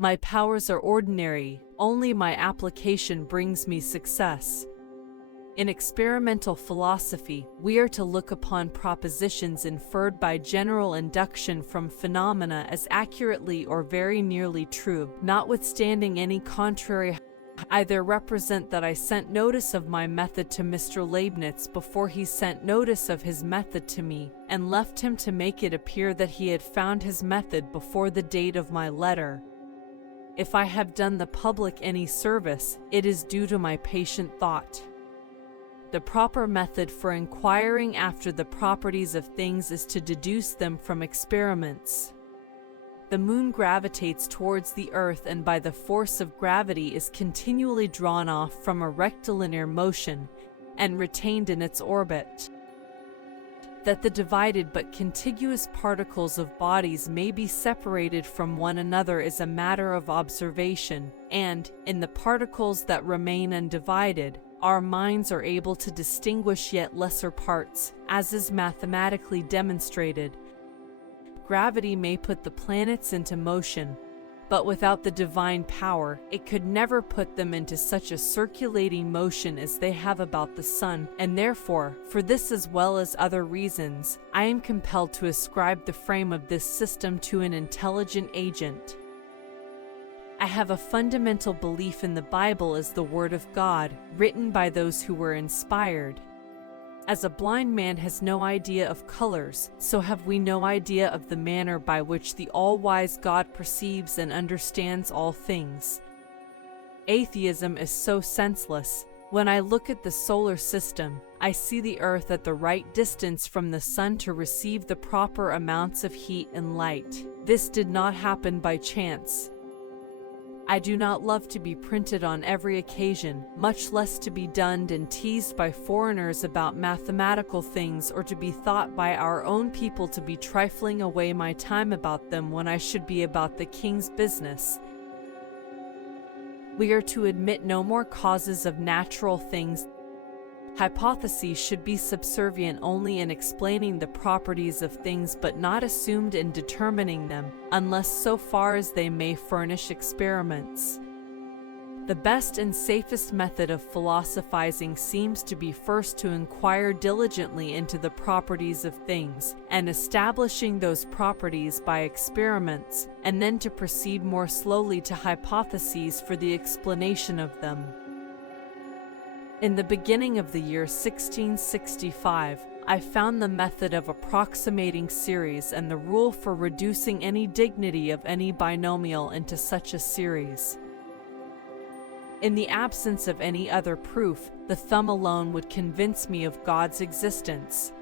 My powers are ordinary, only my application brings me success. In experimental philosophy, we are to look upon propositions inferred by general induction from phenomena as accurately or very nearly true, notwithstanding any contrary. I there represent that I sent notice of my method to Mr. Leibniz before he sent notice of his method to me, and left him to make it appear that he had found his method before the date of my letter. If I have done the public any service, it is due to my patient thought. The proper method for inquiring after the properties of things is to deduce them from experiments. The moon gravitates towards the earth and by the force of gravity is continually drawn off from a rectilinear motion and retained in its orbit. That the divided but contiguous particles of bodies may be separated from one another is a matter of observation, and, in the particles that remain undivided, our minds are able to distinguish yet lesser parts, as is mathematically demonstrated. Gravity may put the planets into motion, but without the divine power, it could never put them into such a circulating motion as they have about the sun, and therefore, for this as well as other reasons, I am compelled to ascribe the frame of this system to an intelligent agent. I have a fundamental belief in the Bible as the Word of God, written by those who were inspired. As a blind man has no idea of colors, so have we no idea of the manner by which the all-wise God perceives and understands all things. Atheism is so senseless. When I look at the solar system, I see the Earth at the right distance from the Sun to receive the proper amounts of heat and light. This did not happen by chance. I do not love to be printed on every occasion, much less to be dunned and teased by foreigners about mathematical things or to be thought by our own people to be trifling away my time about them when I should be about the King's business. We are to admit no more causes of natural things. Hypotheses should be subservient only in explaining the properties of things but not assumed in determining them, unless so far as they may furnish experiments. The best and safest method of philosophizing seems to be first to inquire diligently into the properties of things, and establishing those properties by experiments, and then to proceed more slowly to hypotheses for the explanation of them. In the beginning of the year 1665, I found the method of approximating series and the rule for reducing any dignity of any binomial into such a series. In the absence of any other proof, the thumb alone would convince me of God's existence.